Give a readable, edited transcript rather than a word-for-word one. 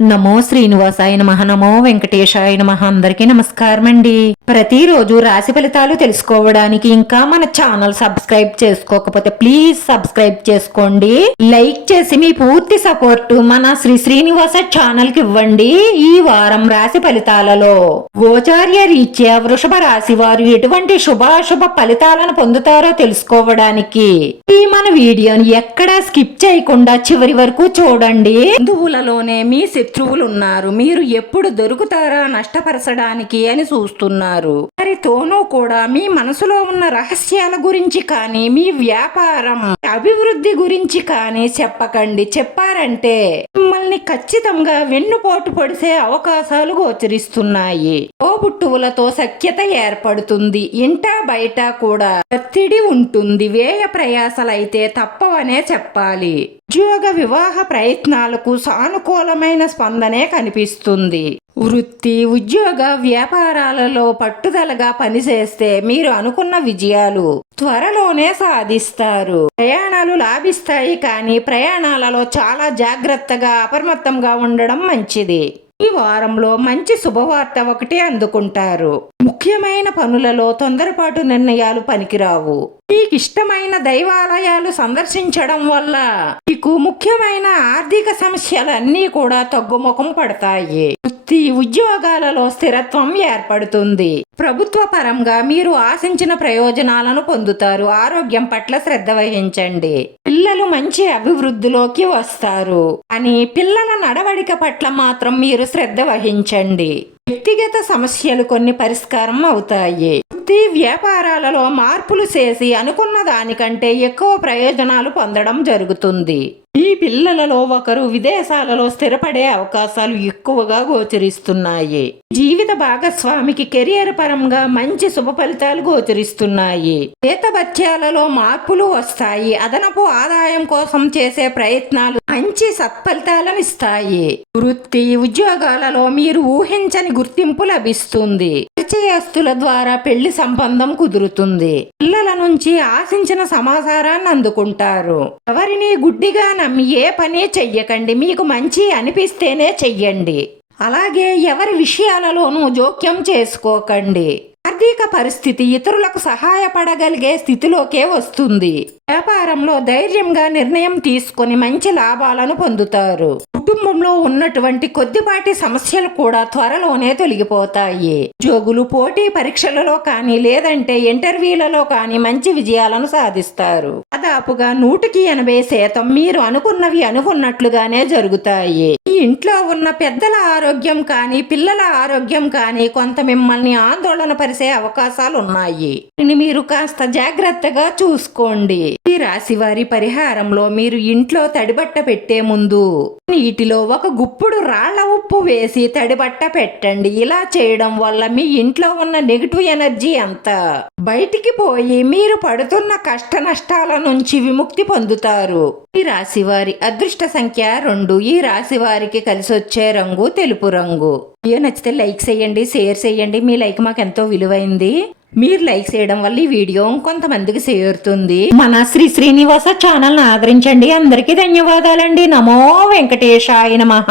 నమో శ్రీనివాసాయ నమః. నమో వెంకటేశాయ నమః. అందరికీ నమస్కారం అండి. ప్రతిరోజు రాశి ఫలితాలు తెలుసుకోవడానికి ఇంకా మన ఛానల్ సబ్స్క్రైబ్ చేసుకోకపోతే ప్లీజ్ సబ్స్క్రైబ్ చేసుకోండి. లైక్ చేసి మీ పూర్తి సపోర్ట్ మన శ్రీనివాస ఛానల్ కి ఇవ్వండి. ఈ వారం రాశి ఫలితాలలో గోచార్య రీత్యా వృషభ రాశి వారు ఎటువంటి శుభాశుభ ఫలితాలను పొందుతారో తెలుసుకోవడానికి ఈ మన వీడియోని ఎక్కడా స్కిప్ చేయకుండా చివరి వరకు చూడండి. బంధువులలోనే మీ శత్రువులు ఉన్నారు. మీరు ఎప్పుడు దొరుకుతారా నష్టపరచడానికి అని చూస్తున్నారు. వారితోనూ కూడా మీ మనసులో ఉన్న రహస్యాల గురించి కానీ మీ వ్యాపారం అభివృద్ధి గురించి కానీ చెప్పకండి. చెప్పారంటే మిమ్మల్ని ఖచ్చితంగా వెన్నుపోటు పొడిసే అవకాశాలు గోచరిస్తున్నాయి. తోబుట్టువులతో సఖ్యత ఏర్పడుతుంది. ఇంటా బయట కూడా ఒత్తిడి ఉంటుంది. వ్యయ ప్రయాసలైతే తప్పవనే చెప్పాలి. ఉద్యోగ వివాహ ప్రయత్నాలకు సానుకూలమైన స్పందనే కనిపిస్తుంది. వృత్తి ఉద్యోగ వ్యాపారాలలో పట్టుదలగా పనిచేస్తే మీరు అనుకున్న విజయాలు త్వరలోనే సాధిస్తారు. ప్రయాణాలు లాభిస్తాయి, కానీ ప్రయాణాలలో చాలా జాగ్రత్తగా అప్రమత్తంగా ఉండడం మంచిది. ఈ వారంలో మంచి శుభవార్త ఒకటి అందుకుంటారు. ముఖ్యమైన పనులలో తొందరపాటు నిర్ణయాలు పనికిరావు. మీకు ఇష్టమైన దైవాలయాలు సందర్శించడం వల్ల మీకు ముఖ్యమైన ఆర్థిక సమస్యలన్నీ కూడా తగ్గుముఖం పడతాయి. వృత్తి ఉద్యోగాలలో స్థిరత్వం ఏర్పడుతుంది. ప్రభుత్వ పరంగా మీరు ఆశించిన ప్రయోజనాలను పొందుతారు. ఆరోగ్యం పట్ల శ్రద్ధ వహించండి. పిల్లలు మంచి అభివృద్ధిలోకి వస్తారు అని పిల్లల నడవడిక పట్ల మాత్రం మీరు శ్రద్ధ వహించండి. వ్యక్తిగత సమస్యలు కొన్ని పరిష్కారం అవుతాయి. వృత్తి వ్యాపారాలలో మార్పులు చేసి అనుకున్న దానికంటే ఎక్కువ ప్రయోజనాలు పొందడం జరుగుతుంది. ఈ పిల్లలలో ఒకరు విదేశాలలో స్థిరపడే అవకాశాలు ఎక్కువగా గోచరిస్తున్నాయి. జీవిత భాగస్వామికి కెరియర్ పరంగా మంచి శుభ ఫలితాలు గోచరిస్తున్నాయి. జీతభత్యాలలో మార్పులు వస్తాయి. అదనపు ఆదాయం కోసం చేసే ప్రయత్నాలు మంచి సత్ఫలితాలను ఇస్తాయి. వృత్తి ఉద్యోగాలలో మీరు ఊహించని గుర్తింపు లభిస్తుంది. పరిచయస్తుల ద్వారా పెళ్లి సంబంధం కుదురుతుంది. పిల్లల నుంచి ఆశించిన సమాచారాన్ని అందుకుంటారు. ఎవరిని గుడ్డిగా నమ్మి ఏ పని చెయ్యకండి. మీకు మంచి అనిపిస్తేనే చెయ్యండి. అలాగే ఎవరి విషయాలలోనూ జోక్యం చేసుకోకండి. ఆర్థిక పరిస్థితి ఇతరులకు సహాయపడగలిగే స్థితిలోకే వస్తుంది. వ్యాపారంలో ధైర్యంగా నిర్ణయం తీసుకొని మంచి లాభాలను పొందుతారు. కుటుంబంలో ఉన్నటువంటి కొద్దిపాటి సమస్యలు కూడా త్వరలోనే తొలగిపోతాయి. ఉద్యోగులు పోటీ పరీక్షలలో కానీ లేదంటే ఇంటర్వ్యూలలో కానీ మంచి విజయాలను సాధిస్తారు. దాదాపుగా 180% మీరు అనుకున్నవి అనుకున్నట్లుగానే జరుగుతాయి. ఈ ఇంట్లో ఉన్న పెద్దల ఆరోగ్యం కానీ పిల్లల ఆరోగ్యం కానీ కొంత మిమ్మల్ని ఆందోళన పరిచే అవకాశాలు ఉన్నాయి. మీరు కాస్త జాగ్రత్తగా చూసుకోండి. ఈ రాశి వారి పరిహారంలో మీరు ఇంట్లో తడిబట్ట పెట్టే ముందు నీటిలో ఒక గుప్పుడు రాళ్ల ఉప్పు వేసి తడిబట్ట పెట్టండి. ఇలా చేయడం వల్ల మీ ఇంట్లో ఉన్న నెగిటివ్ ఎనర్జీ అంతా బయటికి పోయి మీరు పడుతున్న కష్ట నష్టాల నుంచి విముక్తి పొందుతారు. ఈ రాశి వారి అదృష్ట సంఖ్య 2. ఈ రాశి వారికి కలిసి వచ్చే రంగు తెలుపు రంగు. వీడియో నచ్చితే లైక్ చేయండి, షేర్ చేయండి. మీ లైక్ మాకు ఎంతో విలువైంది. మీరు లైక్ చేయడం వల్ల ఈ వీడియో కొంతమందికి చేరుతుంది. మన శ్రీనివాస ఛానల్ ఆదరించండి. అందరికీ ధన్యవాదాలండి. నమో వెంకటేశాయ నమః.